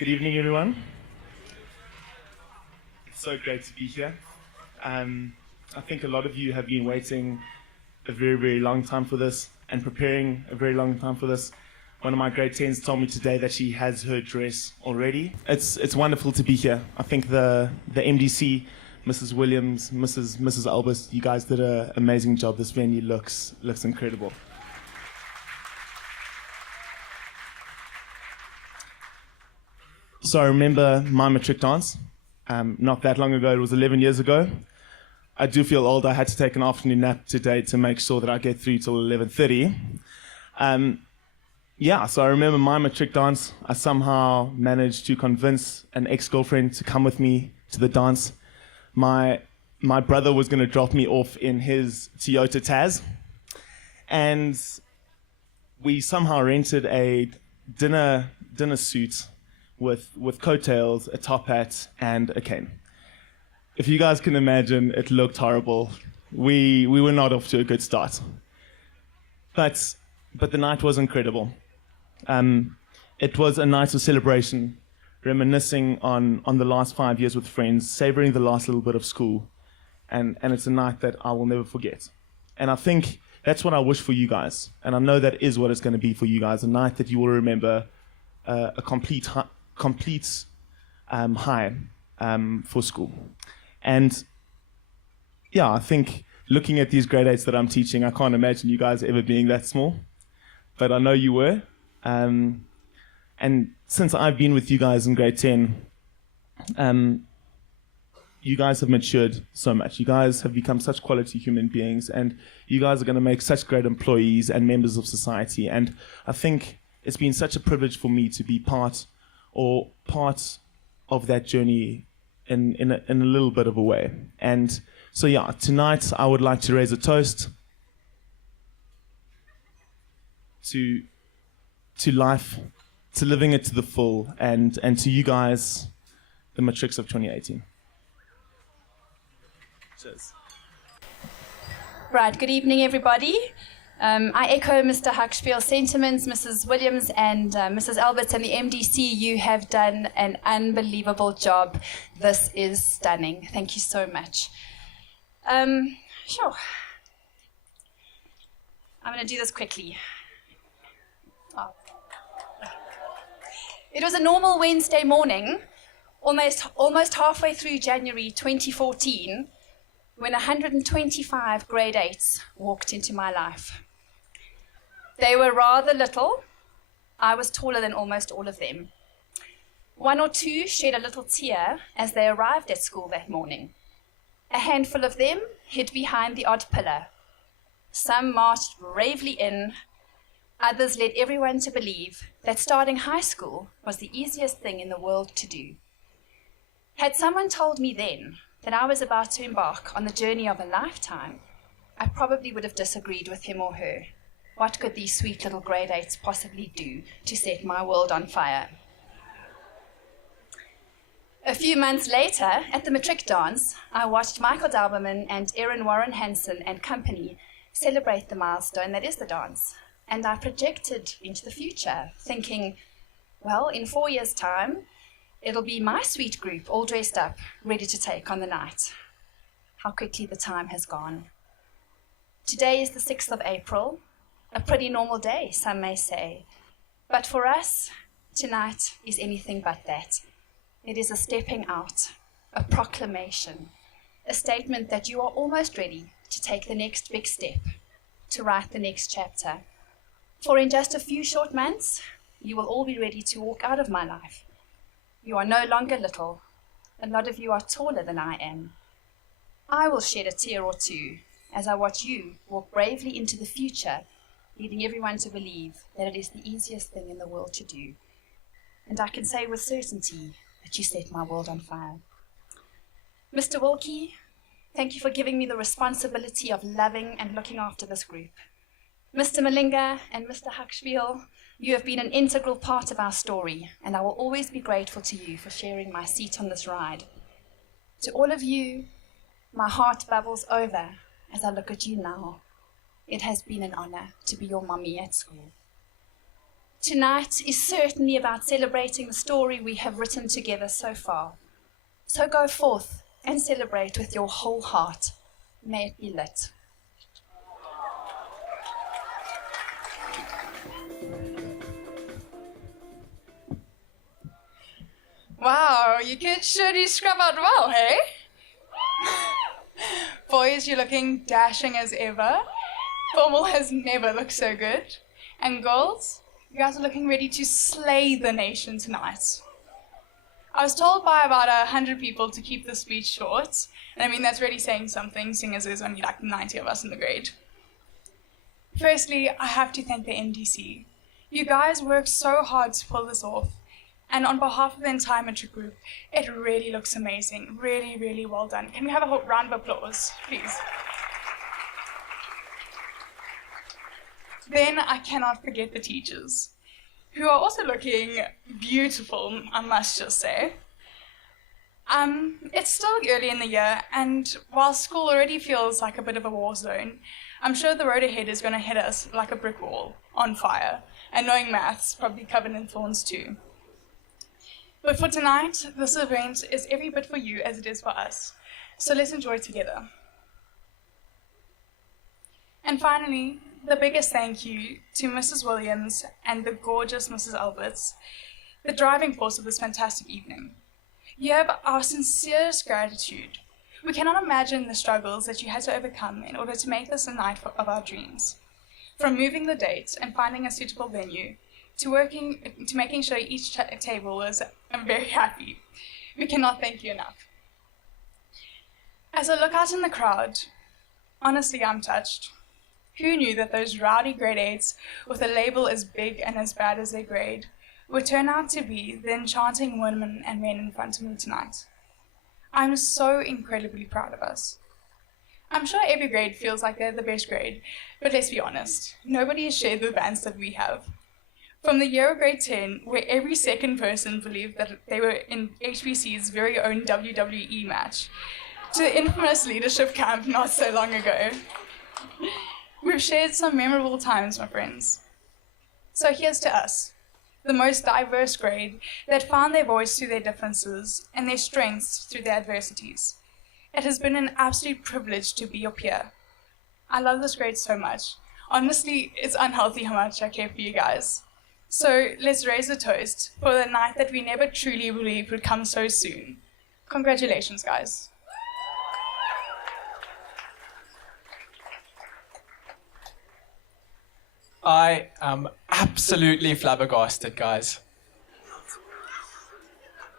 Good evening, everyone. It's so great to be here. I think a lot of you have been waiting a very, very long time for this and preparing a very long time for this. One of my grade 10s told me today that she has her dress already. It's wonderful to be here. I think the MDC, Mrs. Williams, Mrs. Albers, you guys did an amazing job. This venue looks incredible. So I remember my matric dance, not that long ago, it was 11 years ago. I do feel old. I had to take an afternoon nap today to make sure that I get through till 11:30. So I remember my matric dance. I somehow managed to convince an ex-girlfriend to come with me to the dance. My brother was going to drop me off in his Toyota Taz, and we somehow rented a dinner suit with coattails, a top hat, and a cane. If you guys can imagine, it looked horrible. We were not off to a good start. But the night was incredible. It was a night of celebration, reminiscing on the last 5 years with friends, savoring the last little bit of school, and it's a night that I will never forget. And I think that's what I wish for you guys, and I know that is what it's going to be for you guys, a night that you will remember a complete high for school. And yeah, I think looking at these grade 8s that I'm teaching, I can't imagine you guys ever being that small, but I know you were. And since I've been with you guys in grade 10, you guys have matured so much. You guys have become such quality human beings, and you guys are going to make such great employees and members of society. And I think it's been such a privilege for me to be part of that journey in a little bit of a way. And so yeah, tonight I would like to raise a toast to life, to living it to the full, and to you guys, the Matrics of 2018. Cheers. Right, good evening, everybody. I echo Mr. Huckspiel's sentiments, Mrs. Williams and Mrs. Alberts and the MDC. You have done an unbelievable job. This is stunning. Thank you so much. Sure. I'm going to do this quickly. It was a normal Wednesday morning, almost halfway through January 2014, when 125 grade 8s walked into my life. They were rather little. I was taller than almost all of them. One or two shed a little tear as they arrived at school that morning. A handful of them hid behind the odd pillar. Some marched bravely in. Others led everyone to believe that starting high school was the easiest thing in the world to do. Had someone told me then that I was about to embark on the journey of a lifetime, I probably would have disagreed with him or her. What could these sweet little grade 8s possibly do to set my world on fire? A few months later, at the Matric dance, I watched Michael Dauberman and Erin Warren Hansen and company celebrate the milestone that is the dance. And I projected into the future, thinking, well, in 4 years' time, it'll be my sweet group all dressed up, ready to take on the night. How quickly the time has gone. Today is the 6th of April, a pretty normal day, some may say. But for us, tonight is anything but that. It is a stepping out, a proclamation, a statement that you are almost ready to take the next big step, to write the next chapter. For in just a few short months, you will all be ready to walk out of my life. You are no longer little. A lot of you are taller than I am. I will shed a tear or two as I watch you walk bravely into the future, leading everyone to believe that it is the easiest thing in the world to do. And I can say with certainty that you set my world on fire. Mr. Wilkie, thank you for giving me the responsibility of loving and looking after this group. Mr. Malinga and Mr. Huckspiel, you have been an integral part of our story, and I will always be grateful to you for sharing my seat on this ride. To all of you, my heart bubbles over as I look at you now. It has been an honor to be your mummy at school. Tonight is certainly about celebrating the story we have written together so far. So go forth and celebrate with your whole heart. May it be lit. Wow, you kids surely scrub out well, hey? Boys, you're looking dashing as ever. Formal has never looked so good. And girls, you guys are looking ready to slay the nation tonight. I was told by about 100 people to keep the speech short. And I mean, that's really saying something, seeing as there's only like 90 of us in the grade. Firstly, I have to thank the MDC. You guys worked so hard to pull this off. And on behalf of the entire Matric group, it really looks amazing. Really, really well done. Can we have a round of applause, please? Then I cannot forget the teachers, who are also looking beautiful, I must just say. It's still early in the year, and while school already feels like a bit of a war zone, I'm sure the road ahead is going to hit us like a brick wall, on fire, and knowing maths, probably covered in thorns too. But for tonight, this event is every bit for you as it is for us. So let's enjoy it together. And finally, the biggest thank you to Mrs. Williams and the gorgeous Mrs. Alberts, the driving force of this fantastic evening. You have our sincerest gratitude. We cannot imagine the struggles that you had to overcome in order to make this a night of our dreams. From moving the date and finding a suitable venue, to making sure each table was very happy. We cannot thank you enough. As I look out in the crowd, honestly, I'm touched. Who knew that those rowdy grade 8s with a label as big and as bad as their grade would turn out to be the enchanting women and men in front of me tonight? I'm so incredibly proud of us. I'm sure every grade feels like they're the best grade, but let's be honest, nobody has shared the bands that we have. From the year of grade 10, where every second person believed that they were in HBC's very own WWE match, to the infamous leadership camp not so long ago. We've shared some memorable times, my friends. So here's to us, the most diverse grade that found their voice through their differences and their strengths through their adversities. It has been an absolute privilege to be your peer. I love this grade so much. Honestly, it's unhealthy how much I care for you guys. So let's raise a toast for the night that we never truly believed would come so soon. Congratulations, guys. I am absolutely flabbergasted, guys.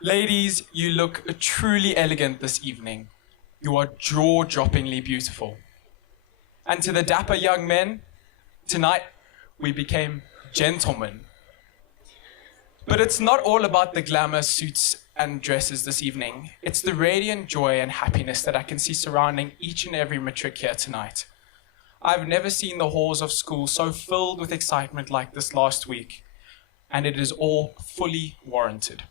Ladies, you look truly elegant this evening. You are jaw-droppingly beautiful. And to the dapper young men, tonight we became gentlemen. But it's not all about the glamour suits and dresses this evening. It's the radiant joy and happiness that I can see surrounding each and every Matric here tonight. I've never seen the halls of school so filled with excitement like this last week, and it is all fully warranted.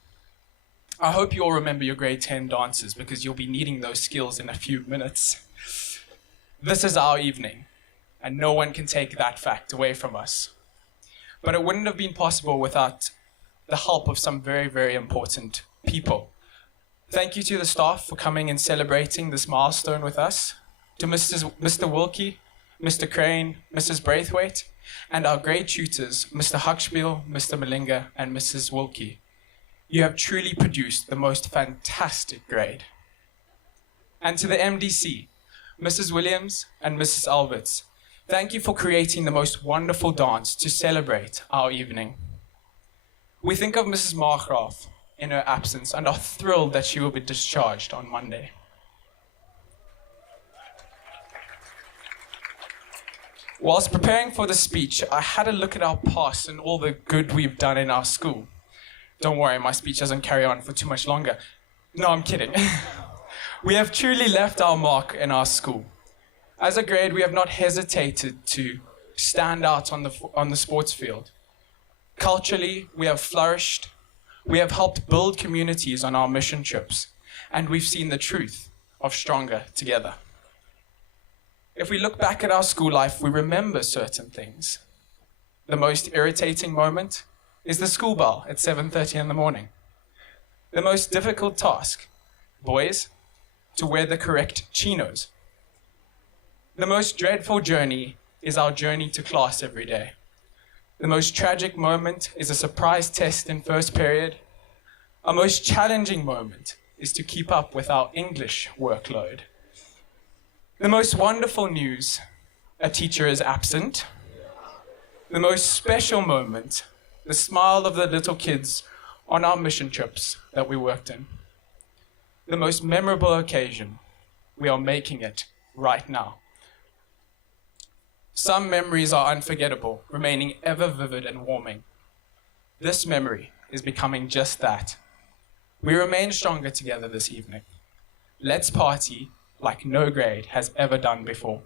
I hope you all remember your grade 10 dances because you'll be needing those skills in a few minutes. This is our evening, and no one can take that fact away from us. But it wouldn't have been possible without the help of some very, very important people. Thank you to the staff for coming and celebrating this milestone with us, to Mr. Wilkie, Mr. Crane, Mrs. Braithwaite, and our great tutors, Mr. Huckspiel, Mr. Malinga, and Mrs. Wilkie. You have truly produced the most fantastic grade. And to the MDC, Mrs. Williams and Mrs. Alberts, thank you for creating the most wonderful dance to celebrate our evening. We think of Mrs. Margraaf in her absence and are thrilled that she will be discharged on Monday. Whilst preparing for the speech, I had a look at our past and all the good we've done in our school. Don't worry, my speech doesn't carry on for too much longer. No, I'm kidding. We have truly left our mark in our school. As a grade, we have not hesitated to stand out on the sports field. Culturally, we have flourished. We have helped build communities on our mission trips, and we've seen the truth of stronger together. If we look back at our school life, we remember certain things. The most irritating moment, is the school bell at 7:30 in the morning. The most difficult task, boys, to wear the correct chinos. The most dreadful journey is our journey to class every day. The most tragic moment is a surprise test in first period. Our most challenging moment is to keep up with our English workload. The most wonderful news, a teacher is absent. The most special moment, the smile of the little kids on our mission trips that we worked in. The most memorable occasion, we are making it right now. Some memories are unforgettable, remaining ever vivid and warming. This memory is becoming just that. We remain stronger together this evening. Let's party like no grade has ever done before.